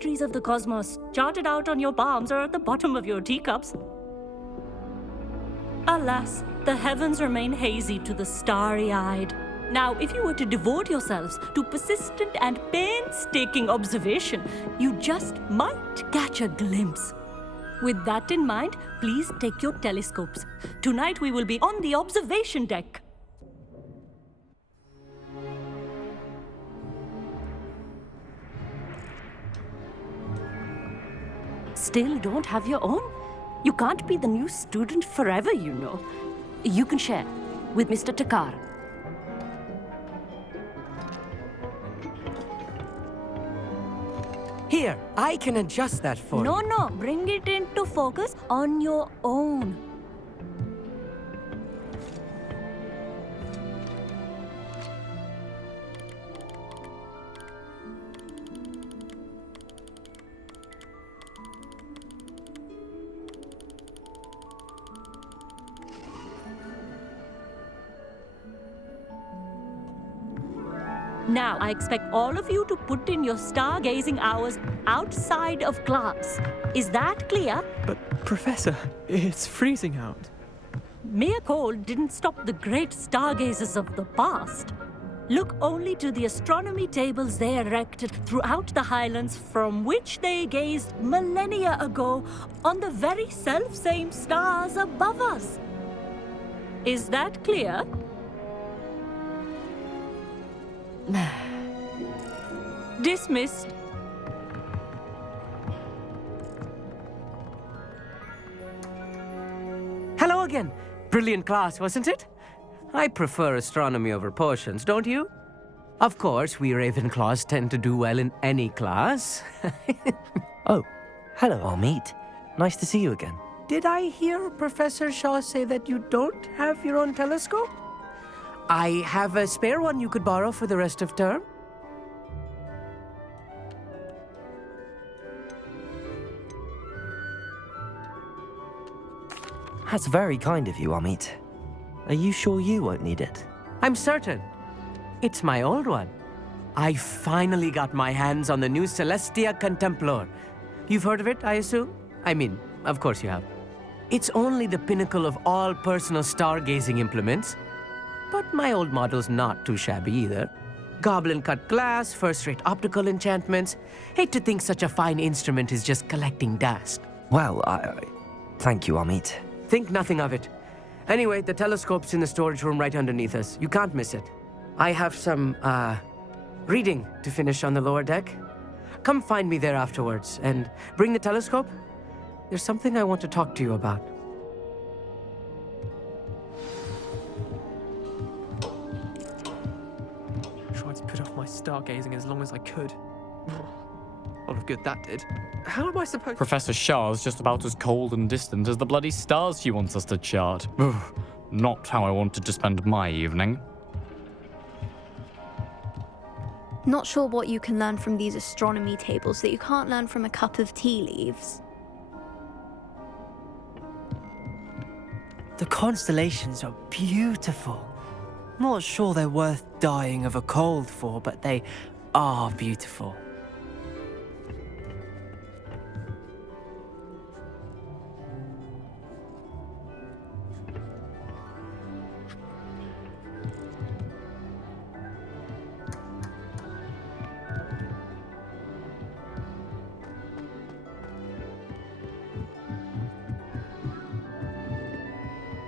Trees of the cosmos, charted out on your palms or at the bottom of your teacups. Alas, the heavens remain hazy to the starry-eyed. Now, if you were to devote yourselves to persistent and painstaking observation, you just might catch a glimpse. With that in mind, please take your telescopes. Tonight we will be on the observation deck. Still don't have your own? You can't be the new student forever, you know. You can share with Mr. Takar. Here, I can adjust that for you. No, bring it into focus on your own. Now, I expect all of you to put in your stargazing hours outside of class. Is that clear? But, Professor, it's freezing out. Mere cold didn't stop the great stargazers of the past. Look only to the astronomy tables they erected throughout the highlands from which they gazed millennia ago on the very self-same stars above us. Is that clear? Dismissed. Hello again. Brilliant class, wasn't it? I prefer astronomy over potions, don't you? Of course, we Ravenclaws tend to do well in any class. Oh, hello, Amit. Nice to see you again. Did I hear Professor Shaw say that you don't have your own telescope? I have a spare one you could borrow for the rest of term. That's very kind of you, Amit. Are you sure you won't need it? I'm certain. It's my old one. I finally got my hands on the new Celestia Contemplor. You've heard of it, I assume? I mean, of course you have. It's only the pinnacle of all personal stargazing implements. But my old model's not too shabby either. Goblin-cut glass, first-rate optical enchantments. Hate to think such a fine instrument is just collecting dust. Well, thank you, Amit. Think nothing of it. Anyway, the telescope's in the storage room right underneath us. You can't miss it. I have some, reading to finish on the lower deck. Come find me there afterwards, and bring the telescope. There's something I want to talk to you about. Tried to put off my stargazing as long as I could. A lot of good that did. How am I supposed Professor Shah's just about as cold and distant as the bloody stars she wants us to chart. Not how I wanted to spend my evening. Not sure what you can learn from these astronomy tables that you can't learn from a cup of tea leaves. The constellations are beautiful. Not sure they're worth dying of a cold for, but they are beautiful.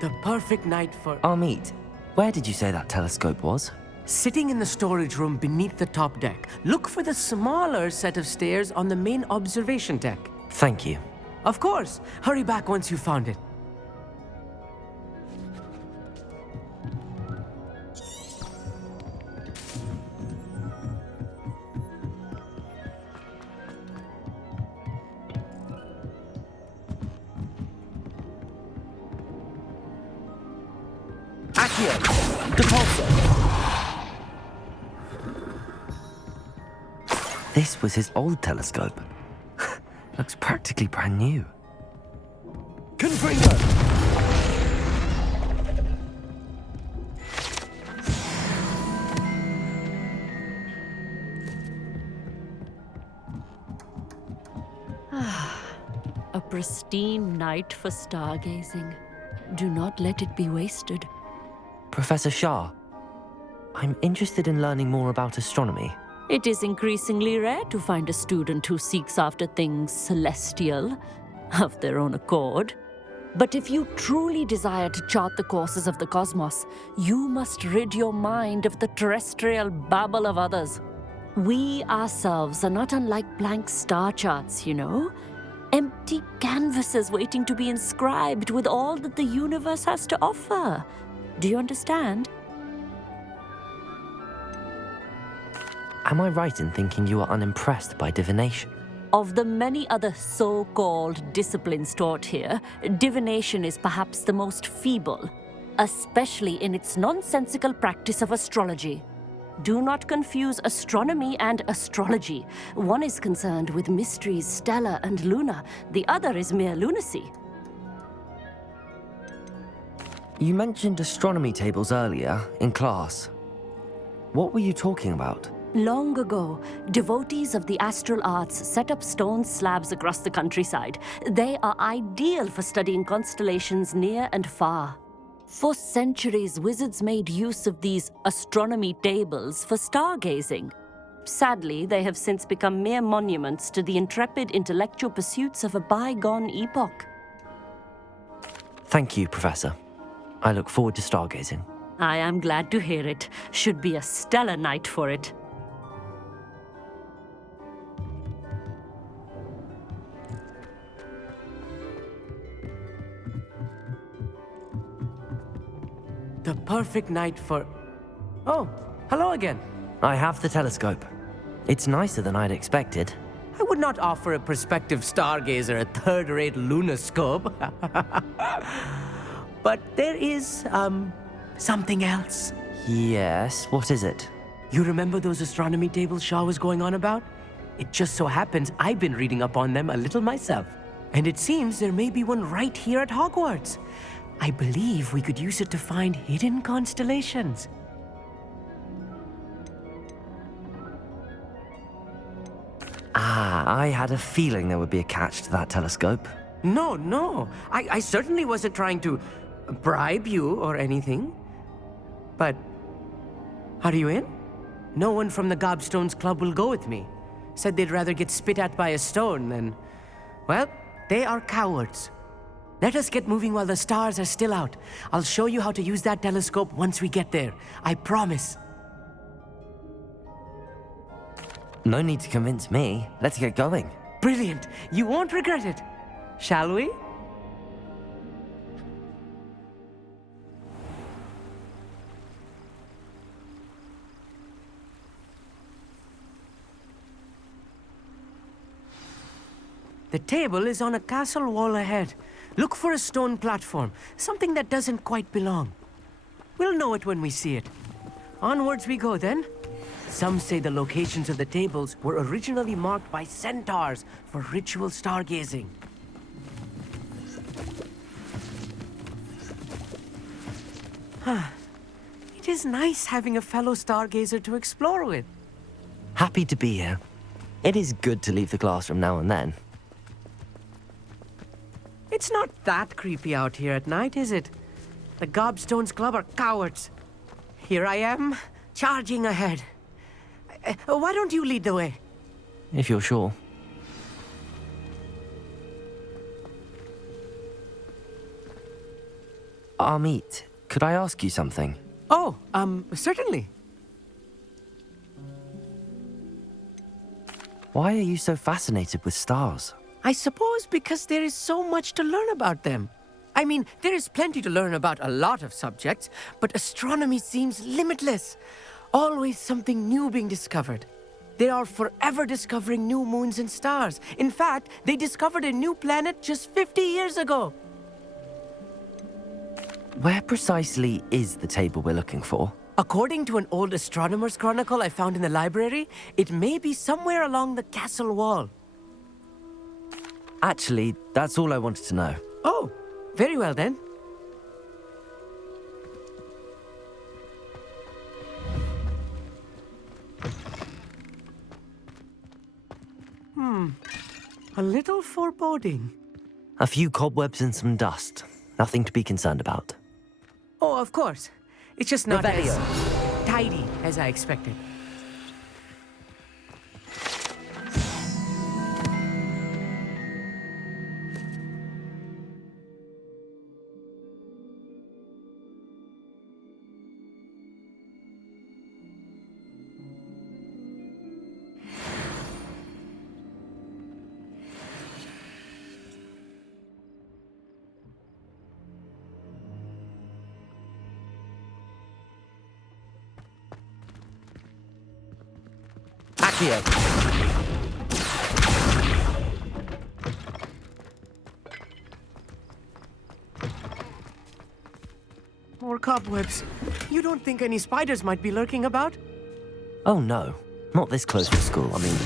The perfect night for... Amit, where did you say that telescope was? Sitting in the storage room beneath the top deck. Look for the smaller set of stairs on the main observation deck. Thank you. Of course. Hurry back once you've found it. Accio! Depulso! This was his old telescope. Looks practically brand new. Confringo! A pristine night for stargazing. Do not let it be wasted. Professor Shah, I'm interested in learning more about astronomy. It is increasingly rare to find a student who seeks after things celestial of their own accord. But if you truly desire to chart the courses of the cosmos, you must rid your mind of the terrestrial babble of others. We ourselves are not unlike blank star charts, you know. Empty canvases waiting to be inscribed with all that the universe has to offer. Do you understand? Am I right in thinking you are unimpressed by divination? Of the many other so-called disciplines taught here, divination is perhaps the most feeble, especially in its nonsensical practice of astrology. Do not confuse astronomy and astrology. One is concerned with mysteries stellar and lunar, the other is mere lunacy. You mentioned astronomy tables earlier in class. What were you talking about? Long ago, devotees of the astral arts set up stone slabs across the countryside. They are ideal for studying constellations near and far. For centuries, wizards made use of these astronomy tables for stargazing. Sadly, they have since become mere monuments to the intrepid intellectual pursuits of a bygone epoch. Thank you, Professor. I look forward to stargazing. I am glad to hear it. Should be a stellar night for it. The perfect night for... Oh, hello again. I have the telescope. It's nicer than I'd expected. I would not offer a prospective stargazer a third-rate lunoscope. But there is, something else. Yes, what is it? You remember those astronomy tables Shaw was going on about? It just so happens I've been reading up on them a little myself. And it seems there may be one right here at Hogwarts. I believe we could use it to find hidden constellations. Ah, I had a feeling there would be a catch to that telescope. No. I certainly wasn't trying to bribe you or anything. But are you in? No one from the Gobstones Club will go with me. Said they'd rather get spit at by a stone than... Well, they are cowards. Let us get moving while the stars are still out. I'll show you how to use that telescope once we get there. I promise. No need to convince me. Let's get going. Brilliant. You won't regret it. Shall we? The table is on a castle wall ahead. Look for a stone platform, something that doesn't quite belong. We'll know it when we see it. Onwards we go then. Some say the locations of the tables were originally marked by centaurs for ritual stargazing. It is nice having a fellow stargazer to explore with. Happy to be here. It is good to leave the classroom now and then. It's not that creepy out here at night, is it? The Gobstones Club are cowards. Here I am, charging ahead. Why don't you lead the way? If you're sure. Amit, could I ask you something? Oh, certainly. Why are you so fascinated with stars? I suppose because there is so much to learn about them. I mean, there is plenty to learn about a lot of subjects, but astronomy seems limitless. Always something new being discovered. They are forever discovering new moons and stars. In fact, they discovered a new planet just 50 years ago. Where precisely is the table we're looking for? According to an old astronomer's chronicle I found in the library, it may be somewhere along the castle wall. Actually, that's all I wanted to know. Oh, very well then. A little foreboding. A few cobwebs and some dust. Nothing to be concerned about. Oh, of course. It's just not Revelio. as tidy as I expected. Accio. More cobwebs. You don't think any spiders might be lurking about? Oh no, not this close to school. I mean,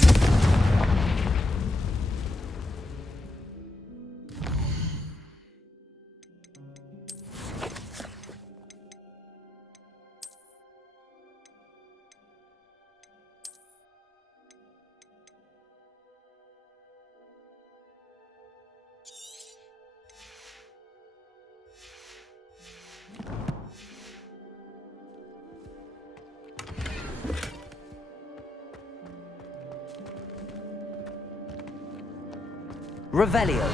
Revelio.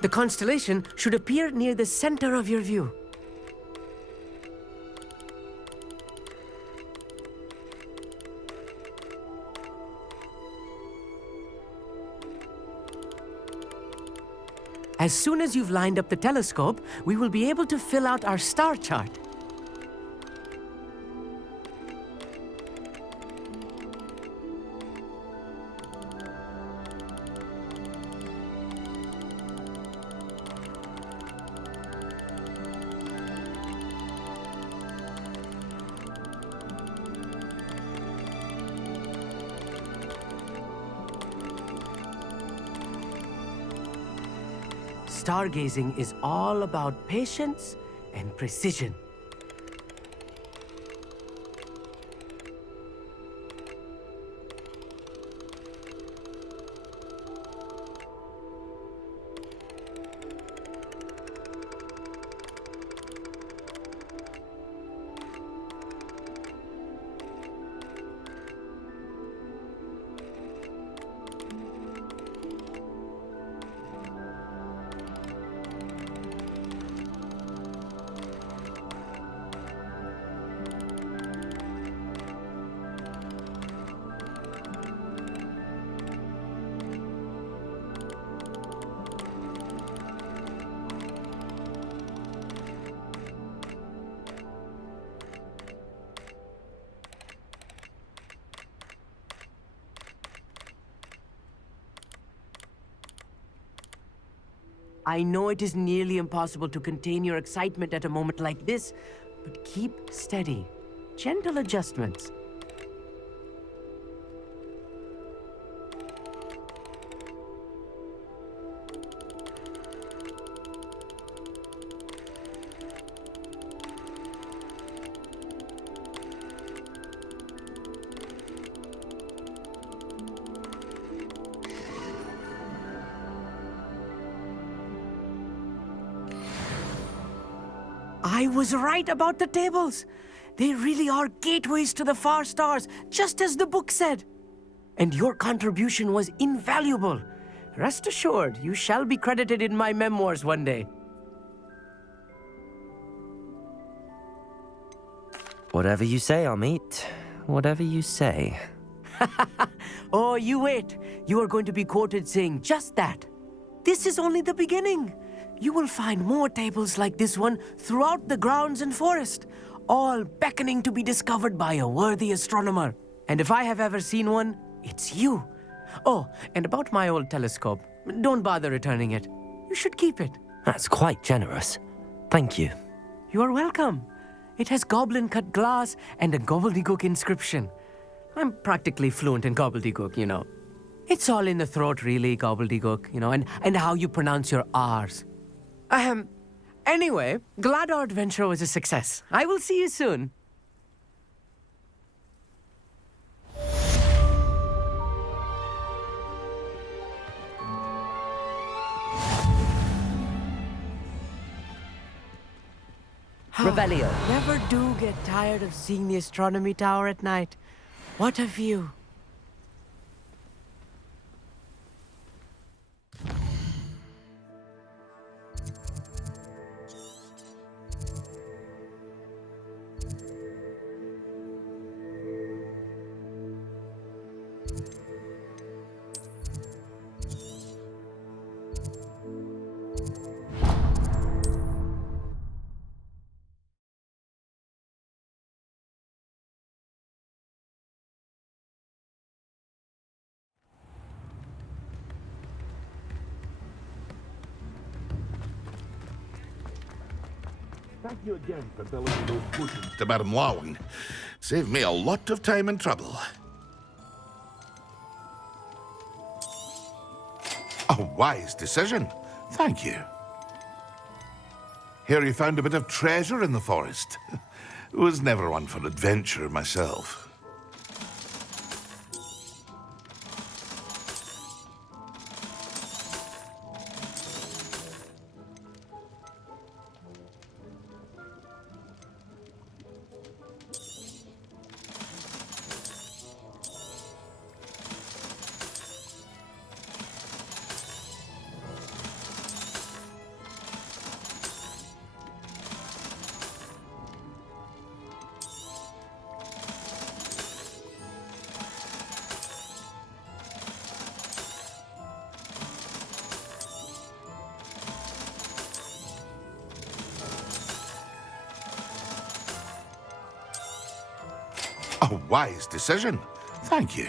The constellation should appear near the center of your view. As soon as you've lined up the telescope, we will be able to fill out our star chart. Stargazing is all about patience and precision. I know it is nearly impossible to contain your excitement at a moment like this, but keep steady. Gentle adjustments. I was right about the tables. They really are gateways to the far stars, just as the book said. And your contribution was invaluable. Rest assured, you shall be credited in my memoirs one day. Whatever you say, Amit. Whatever you say. Oh, you wait. You are going to be quoted saying just that. This is only the beginning. You will find more tables like this one throughout the grounds and forest, all beckoning to be discovered by a worthy astronomer. And if I have ever seen one, it's you. Oh, and about my old telescope, don't bother returning it. You should keep it. That's quite generous. Thank you. You are welcome. It has goblin-cut glass and a gobbledygook inscription. I'm practically fluent in gobbledygook, you know. It's all in the throat, really, gobbledygook, you know, and how you pronounce your R's. Anyway, glad our adventure was a success. I will see you soon. Revelio. Never do get tired of seeing the astronomy tower at night. What a view. Thank you again for delivering those potions to Madame Lawing. Saved me a lot of time and trouble. A wise decision. Thank you. Hear you found a bit of treasure in the forest. Was never one for adventure myself. A wise decision. Thank you.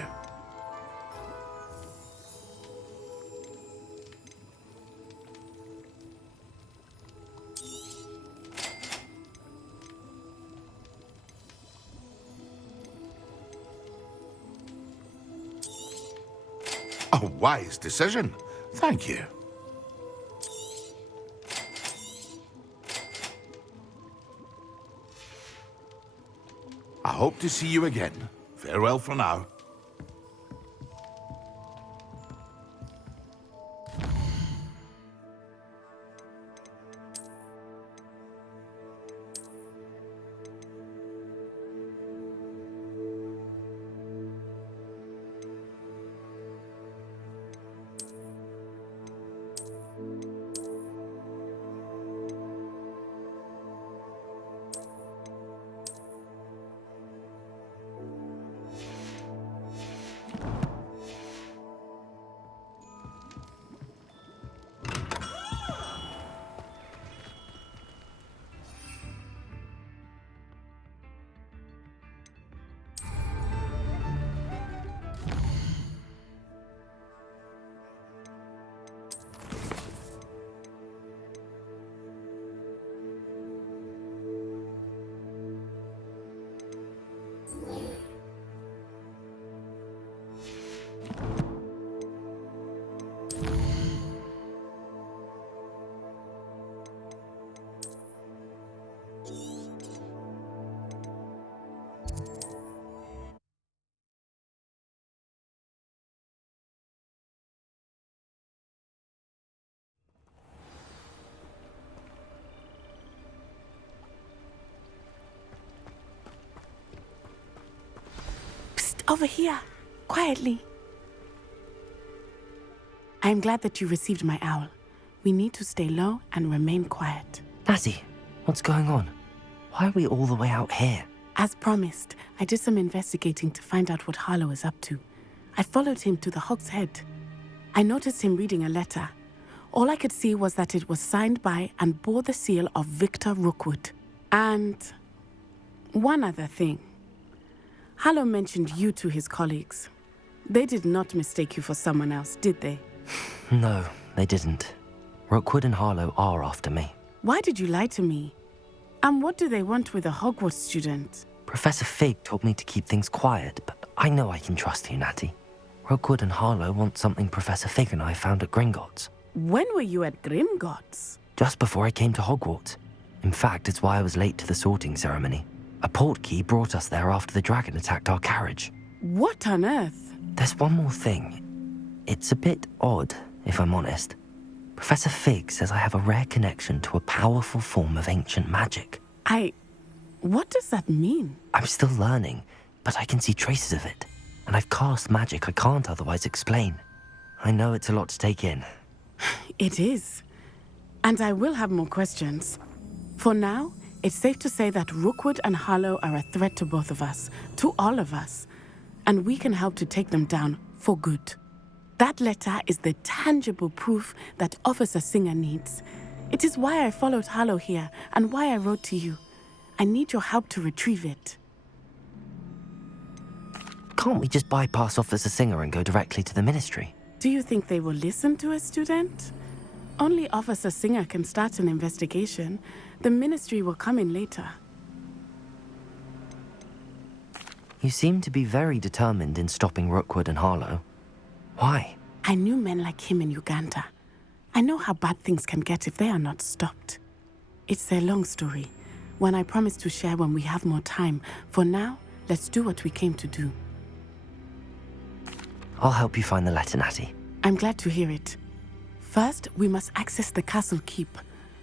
A wise decision. Thank you. I hope to see you again. Farewell for now. Over here, quietly. I am glad that you received my owl. We need to stay low and remain quiet. Nazi, what's going on? Why are we all the way out here? As promised, I did some investigating to find out what Harlow is up to. I followed him to the Hog's Head. I noticed him reading a letter. All I could see was that it was signed by and bore the seal of Victor Rookwood. And one other thing. Harlow mentioned you to his colleagues. They did not mistake you for someone else, did they? No, they didn't. Rookwood and Harlow are after me. Why did you lie to me? And what do they want with a Hogwarts student? Professor Fig told me to keep things quiet, but I know I can trust you, Natty. Rookwood and Harlow want something Professor Fig and I found at Gringotts. When were you at Gringotts? Just before I came to Hogwarts. In fact, it's why I was late to the sorting ceremony. A portkey brought us there after the dragon attacked our carriage. What on earth? There's one more thing. It's a bit odd, if I'm honest. Professor Fig says I have a rare connection to a powerful form of ancient magic. What does that mean? I'm still learning, but I can see traces of it. And I've cast magic I can't otherwise explain. I know it's a lot to take in. It is. And I will have more questions. For now, it's safe to say that Rookwood and Harlow are a threat to both of us, to all of us. And we can help to take them down for good. That letter is the tangible proof that Officer Singer needs. It is why I followed Harlow here and why I wrote to you. I need your help to retrieve it. Can't we just bypass Officer Singer and go directly to the Ministry? Do you think they will listen to a student? Only Officer Singer can start an investigation. The Ministry will come in later. You seem to be very determined in stopping Rookwood and Harlow. Why? I knew men like him in Uganda. I know how bad things can get if they are not stopped. It's a long story, one I promise to share when we have more time. For now, let's do what we came to do. I'll help you find the letter, Natty. I'm glad to hear it. First, we must access the castle keep.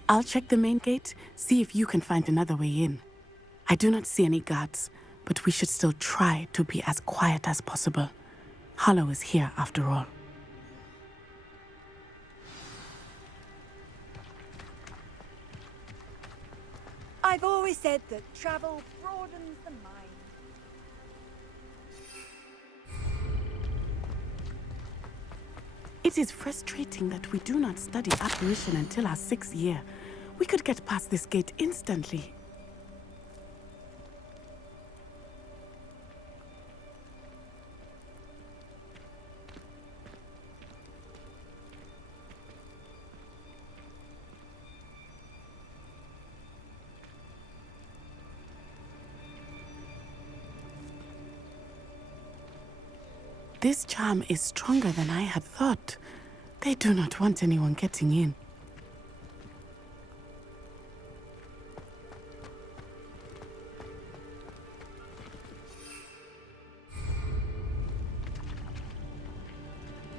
I'll check the main gate, see if you can find another way in. I do not see any guards, but we should still try to be as quiet as possible. Harlow is here after all. I've always said that travel broadens the mind. It is frustrating that we do not study apparition until our 6th year. We could get past this gate instantly. This charm is stronger than I had thought. They do not want anyone getting in.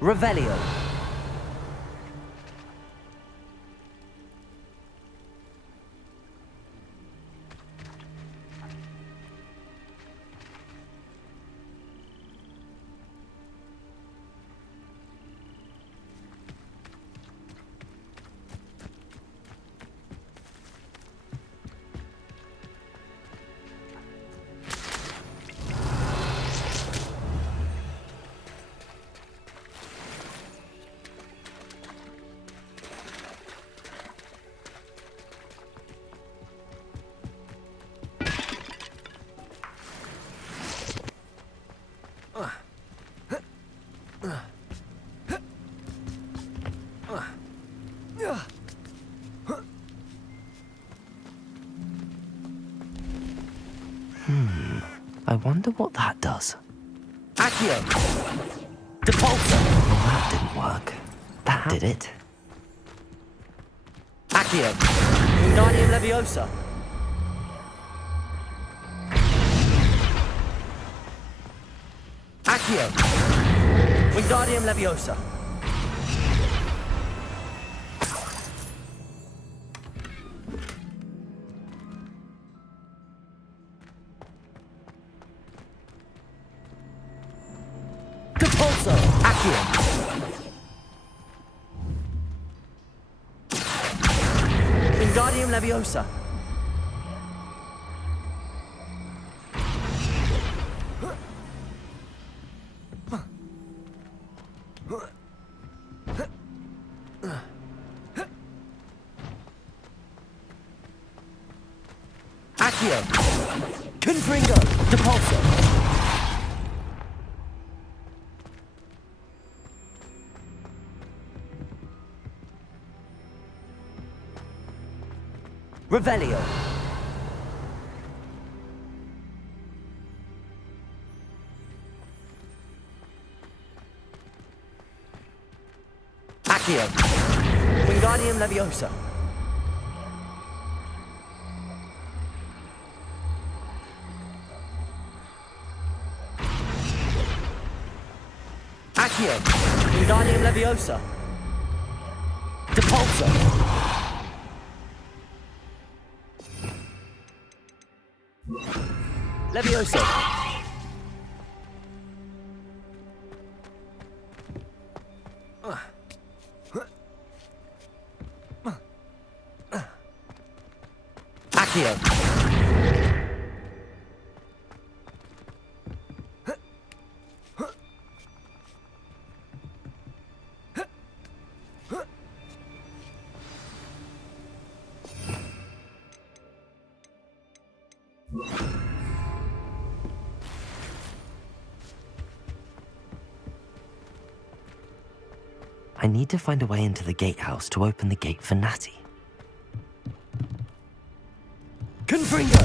Revelio. I wonder what that does. Accio! Depulso! Oh, that didn't work. That did it. Accio! Wingardium Leviosa! Accio! Wingardium Leviosa! Depulso! Accio! Wingardium Leviosa! Accio! Confringo! Depulso! Revelio. Accio. Wingardium Leviosa. Accio. Wingardium Leviosa. Depulso. Leviosa. Accio. I need to find a way into the gatehouse to open the gate for Natty. Confringo!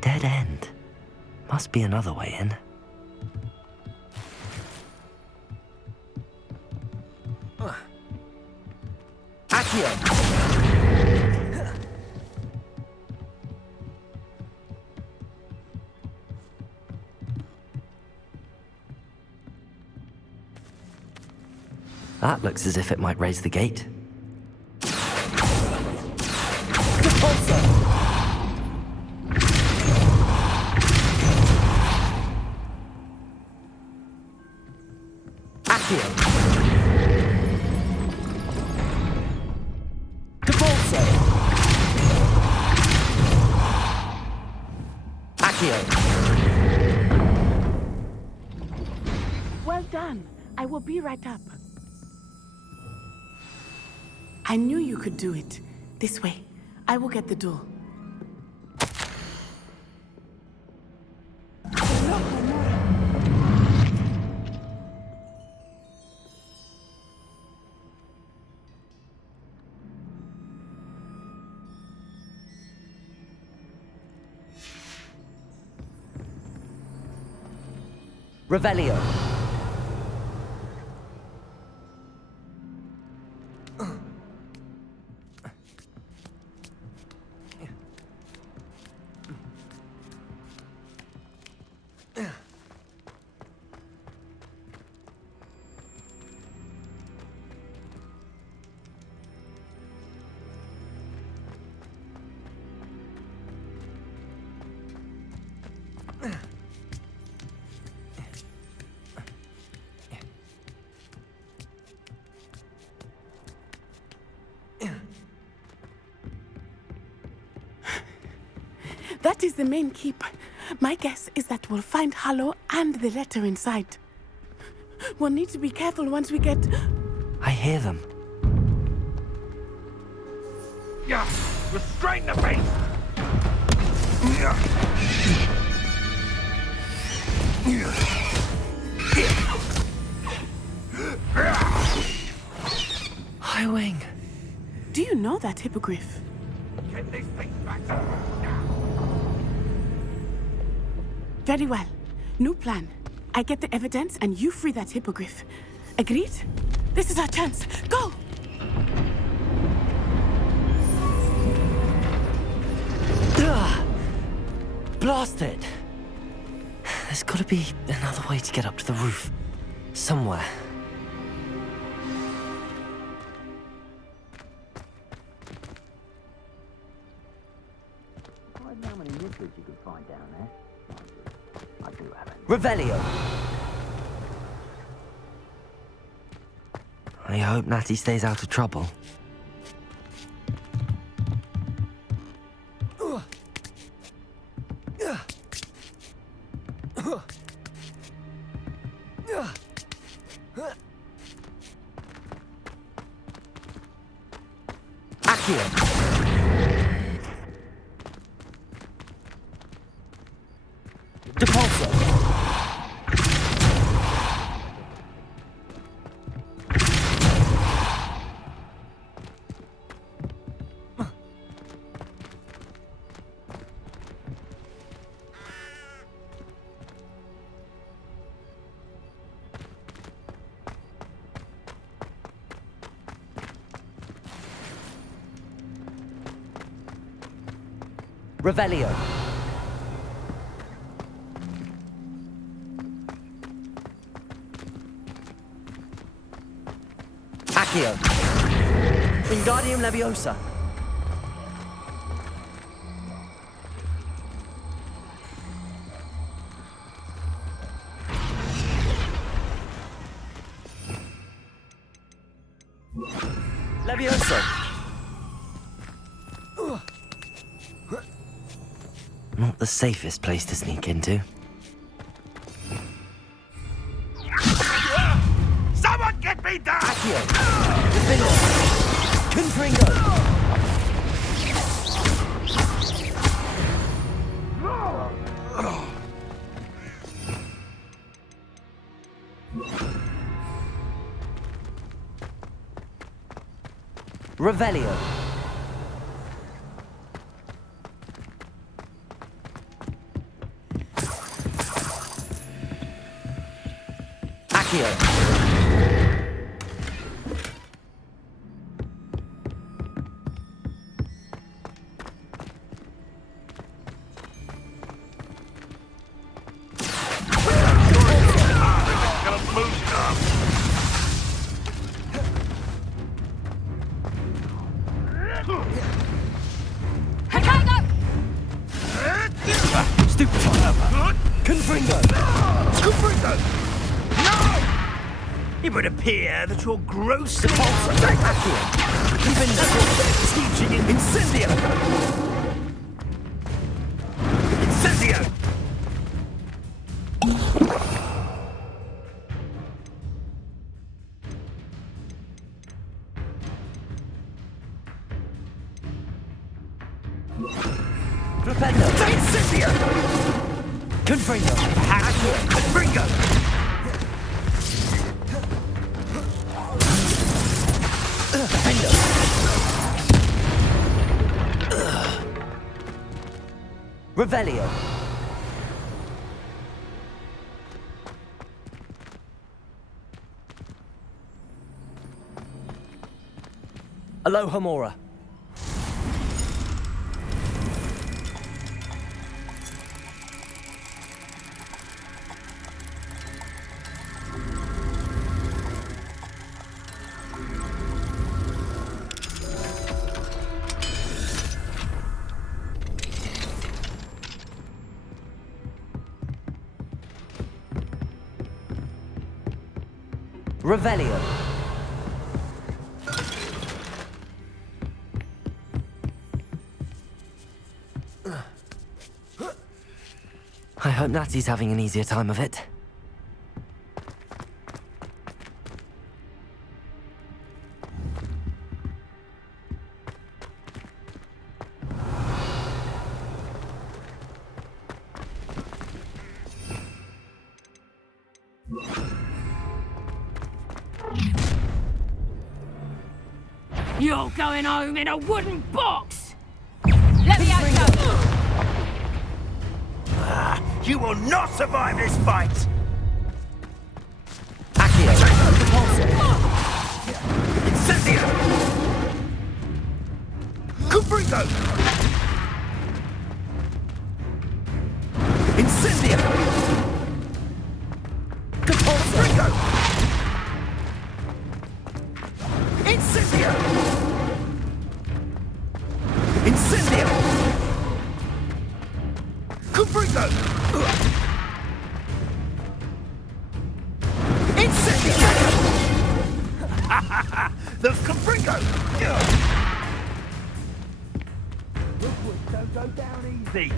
Dead end. Must be another way in. Accio! That looks as if it might raise the gate. Well done. I will be right up. I knew you could do it. This way. I will get the door. Revelio. That is the main keep. My guess is that we'll find Hallow and the letter inside. We'll need to be careful once we get... I hear them. Yeah, restrain the beast! Highwing. Do you know that hippogriff? Get these things back. Very well. New plan. I get the evidence and you free that hippogriff. Agreed? This is our chance. Go! Blasted! There's gotta be another way to get up to the roof. Somewhere. How many nippers you could find down there? I do have it. Revelio! I hope Natty stays out of trouble. Accio. Depulso. Revelio. Accio. Wingardium Leviosa. Leviosa. Not the safest place to sneak into. Someone get me down! Accio. Defender. Confringo. Revelio. Accio. Confringo. Confringo! It would appear that you're grossly Accio. teaching in Incendio! Incendio! Flipendo. Incendio! Confringo. Accio! Confringo! Revelio. Alohomora. Revelio. I hope Natty's having an easier time of it. You're going home in a wooden box! Let me out! You will not survive this fight! Accio. Incendio! Confringo! Incendio! Confringo! Incendio! Incendio! Confringo! Incendio! The Confringo! Don't go down easy.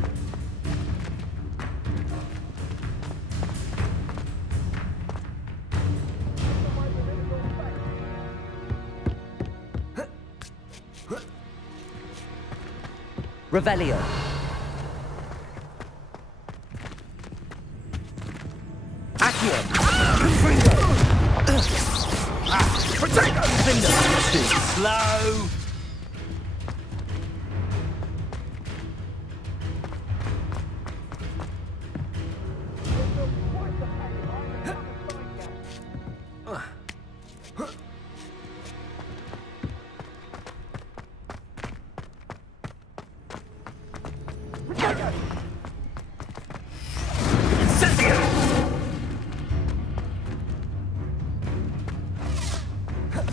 Revelio. Accio. Confringo. Potato! Too slow.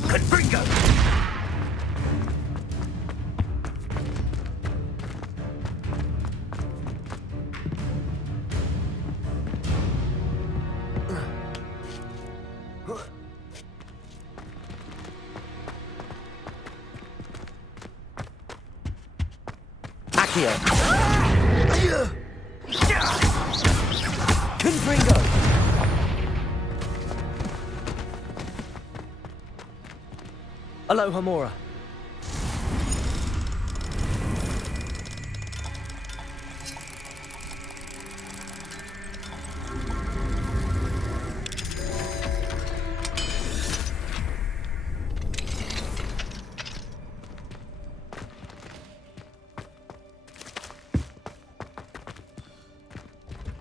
Confringo! Accio. Confringo. Aloha Mora.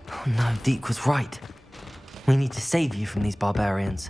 Oh no, Deke was right. We need to save you from these barbarians.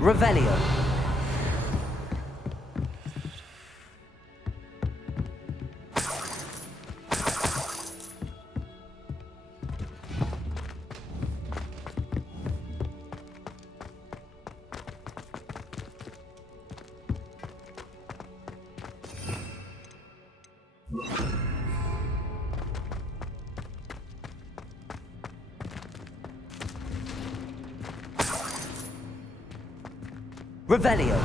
Revelio. Revelio.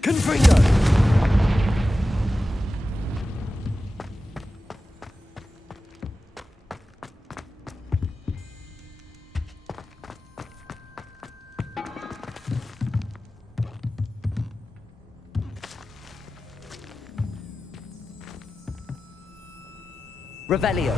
Confringo. Revelio.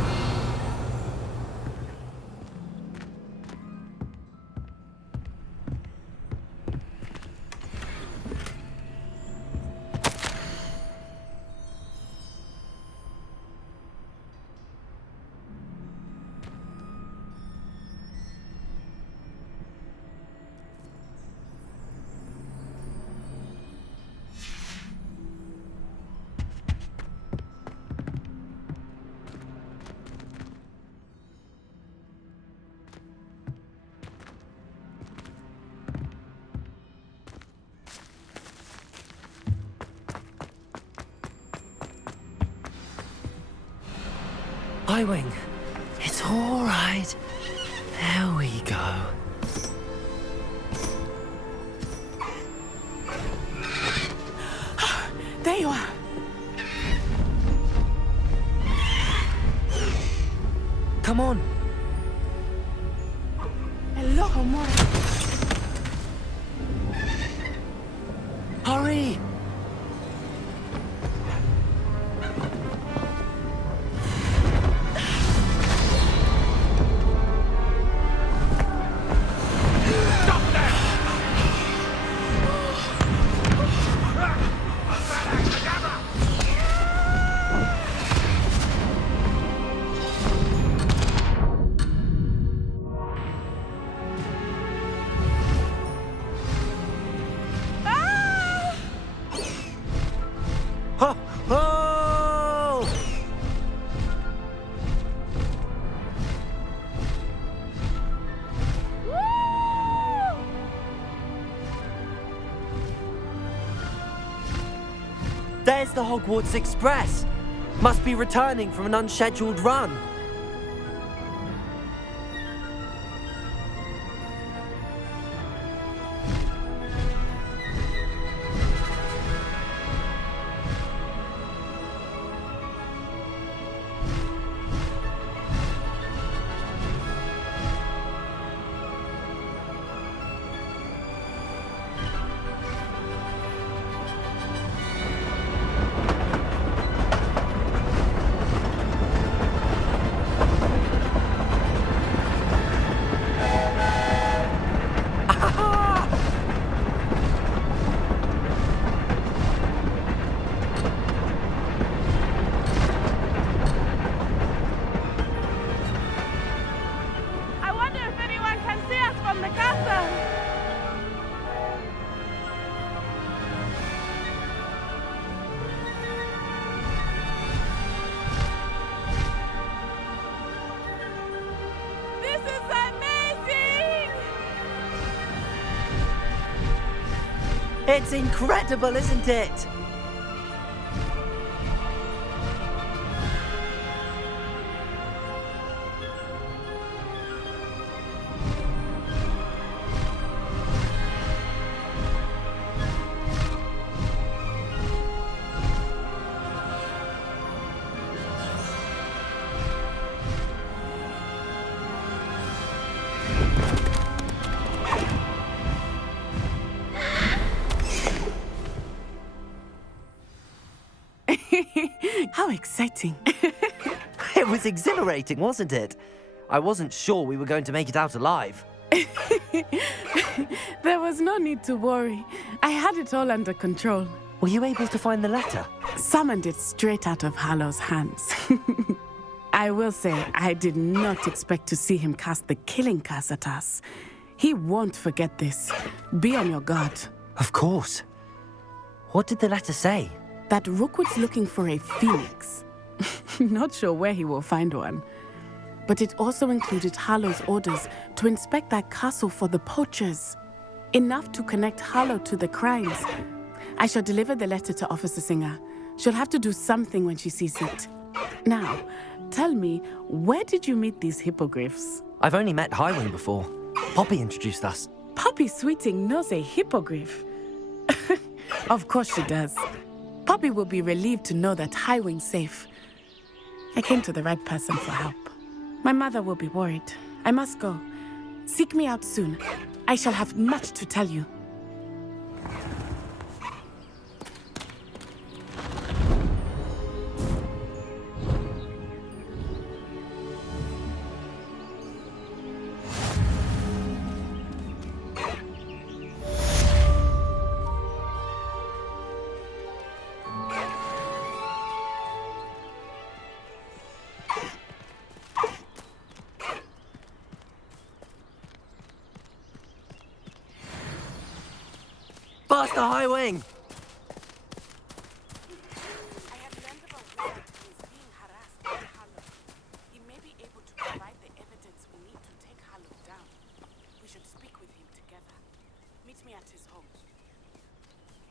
I-Wing, it's all right. There we go. There you are. Come on. Hello, Mora. There's the Hogwarts Express. Must be returning from an unscheduled run. It's incredible, isn't it? How exciting. It was exhilarating, wasn't it? I wasn't sure we were going to make it out alive. There was no need to worry. I had it all under control. Were you able to find the letter? Summoned it straight out of Hallow's hands. I will say, I did not expect to see him cast the killing curse at us. He won't forget this. Be on your guard. Of course. What did the letter say? That Rookwood's looking for a phoenix. Not sure where he will find one. But it also included Hallow's orders to inspect that castle for the poachers. Enough to connect Hallow to the crimes. I shall deliver the letter to Officer Singer. She'll have to do something when she sees it. Now, tell me, where did you meet these hippogriffs? I've only met Highwing before. Poppy introduced us. Poppy Sweeting knows a hippogriff. Of course she does. Poppy will be relieved to know that Highwing's safe. I came to the right person for help. My mother will be worried. I must go. Seek me out soon. I shall have much to tell you. Faster, Highwing! I have learned about where he is being harassed by Hallow. He may be able to provide the evidence we need to take Hallow down. We should speak with him together. Meet me at his home.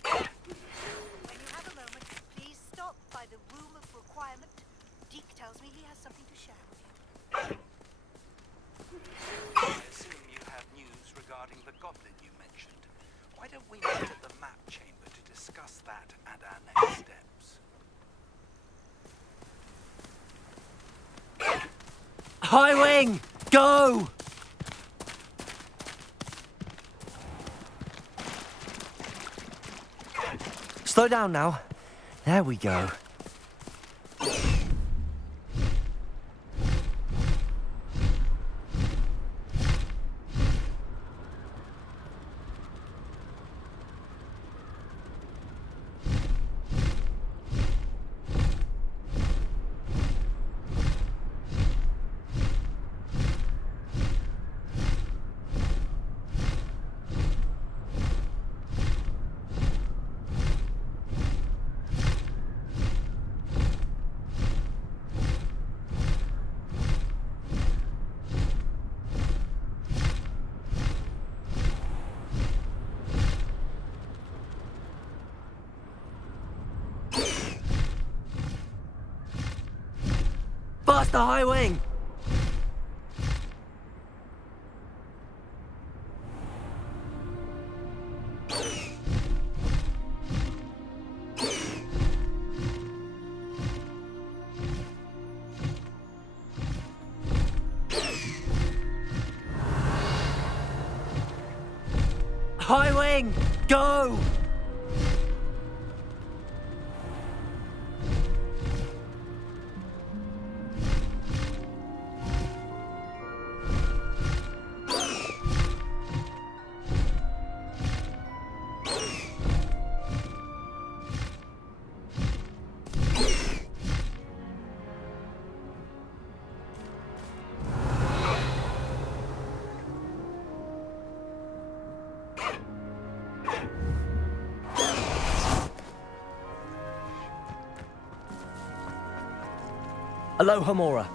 When you have a moment, please stop by the Room of Requirement. Deke tells me he has something to share with you. I assume you have news regarding the goblin you mentioned. Why don't we meet at the map chamber to discuss that and our next steps? Highwing! Go! Slow down now. There we go. Faster, High Wing! High Wing, go! Aloha Mora.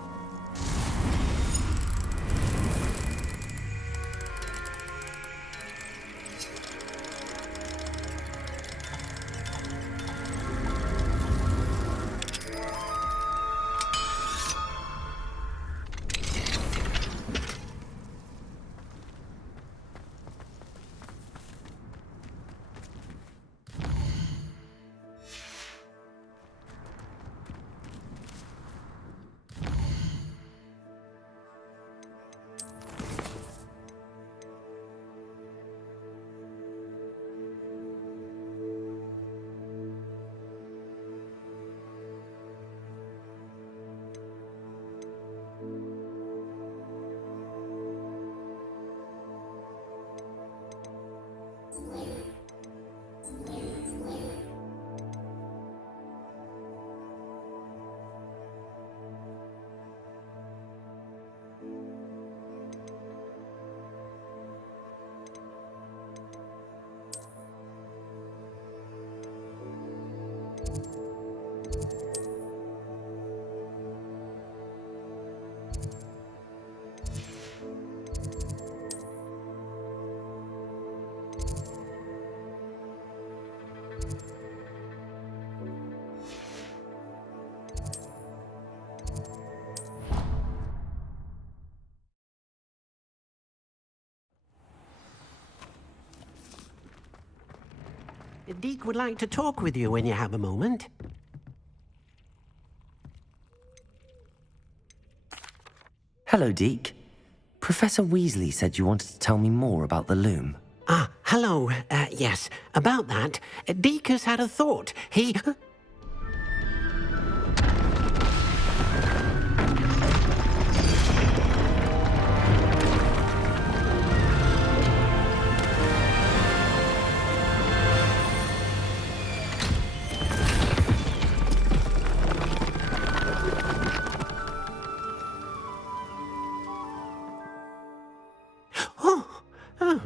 Deke would like to talk with you when you have a moment. Hello, Deke. Professor Weasley said you wanted to tell me more about the loom. Ah, hello. Yes, about that. Deke has had a thought. He...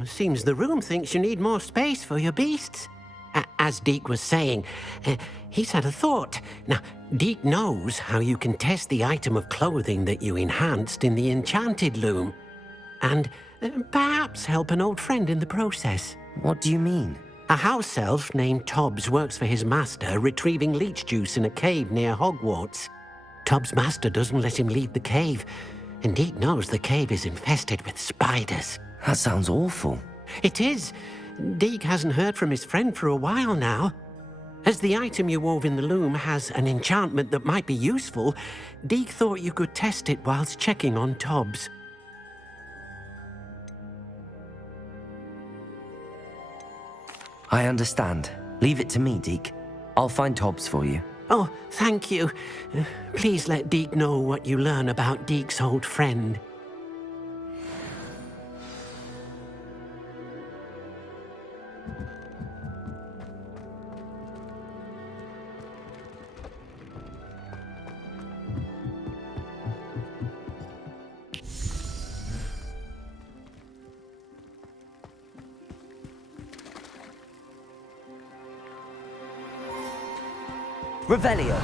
Seems the room thinks you need more space for your beasts. As Deke was saying, he's had a thought. Now, Deke knows how you can test the item of clothing that you enhanced in the enchanted loom. And perhaps help an old friend in the process. What do you mean? A house elf named Tobbs works for his master, retrieving leech juice in a cave near Hogwarts. Tobbs' master doesn't let him leave the cave, and Deke knows the cave is infested with spiders. That sounds awful. It is. Deke hasn't heard from his friend for a while now. As the item you wove in the loom has an enchantment that might be useful, Deke thought you could test it whilst checking on Tobbs. I understand. Leave it to me, Deke. I'll find Tobbs for you. Oh, thank you. Please let Deke know what you learn about Deke's old friend. Revelio.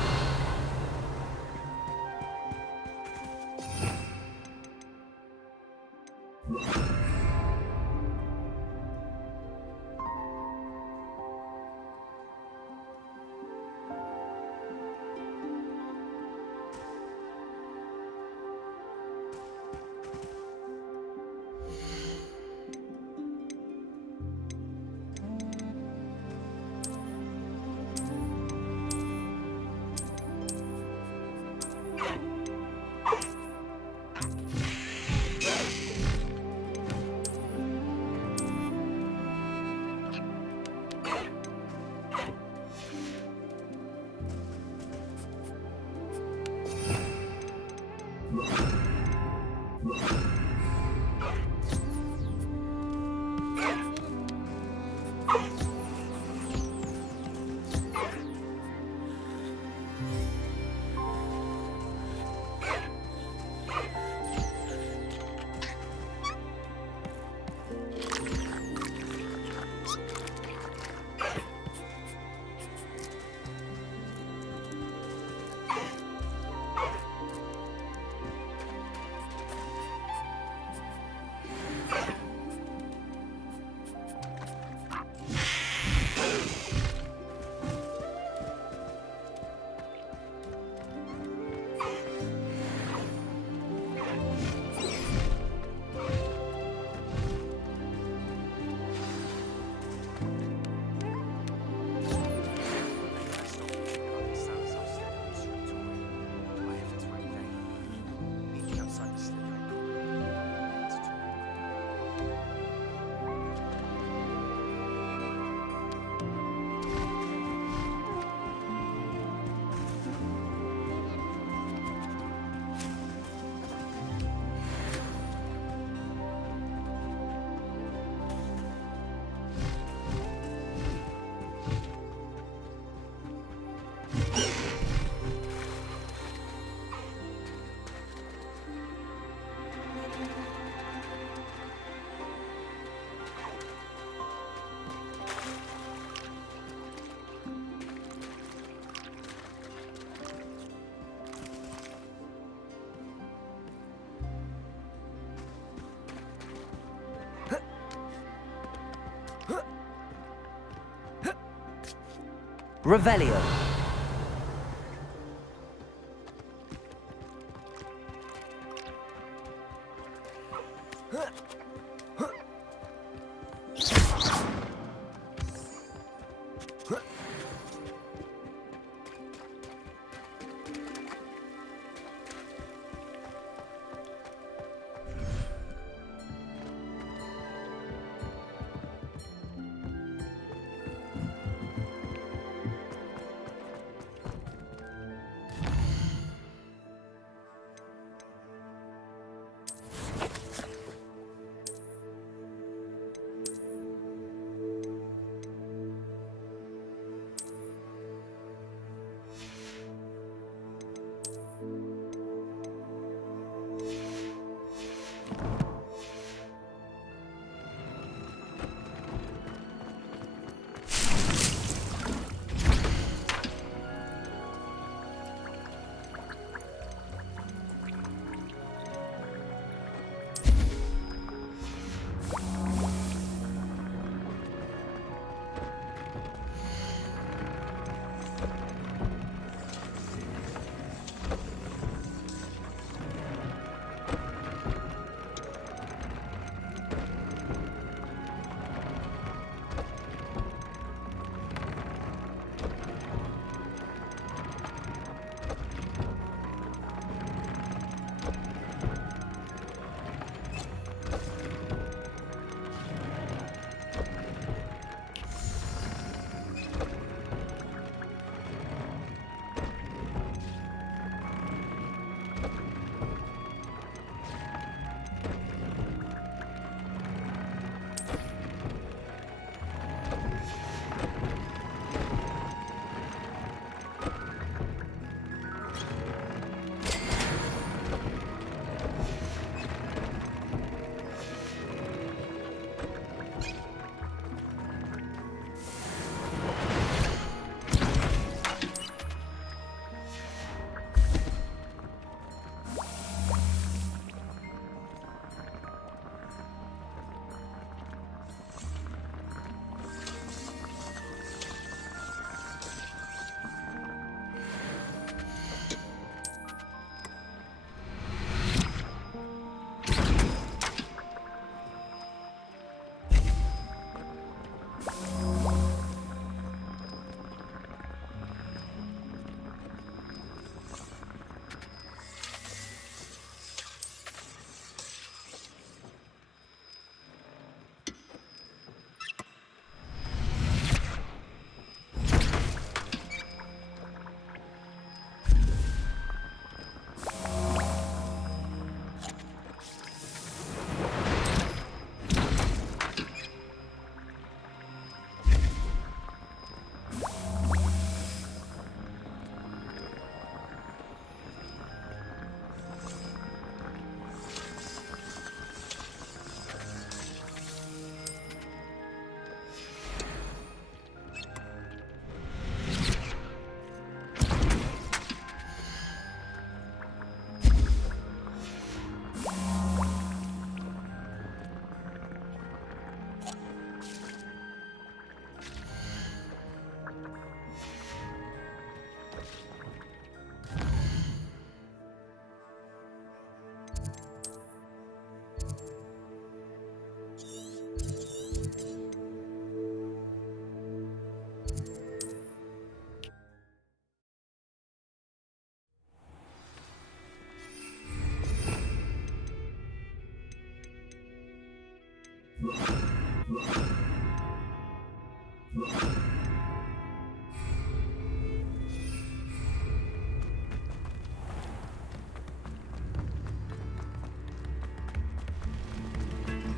Revelio.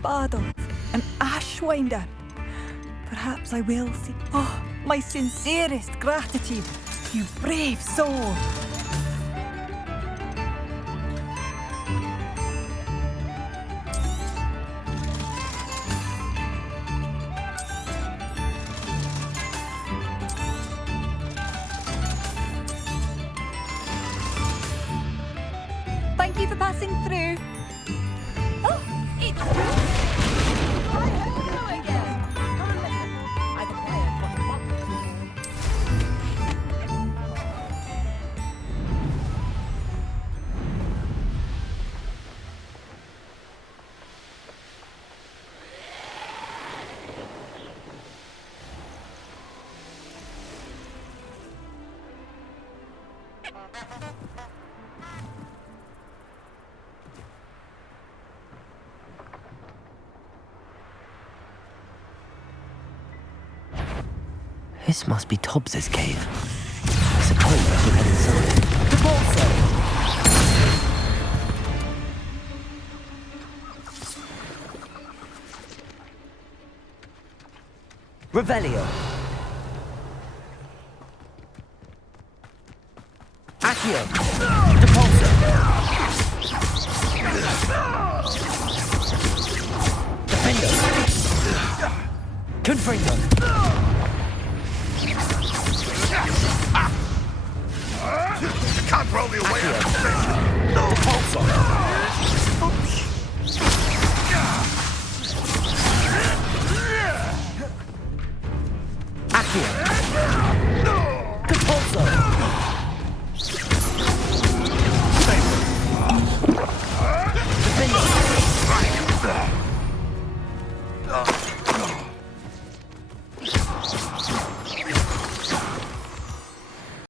Bardolph, an Ashwinder. Perhaps I will see. Oh, my sincerest gratitude, you brave soul. Thank you for passing through. Oh, it's hello again. Come and listen. I can play it. This must be Tobbs's cave. I suppose I should head inside. The bolster! Revelio. Accio. Depulso. Defendo. Confringo. Can't throw me away.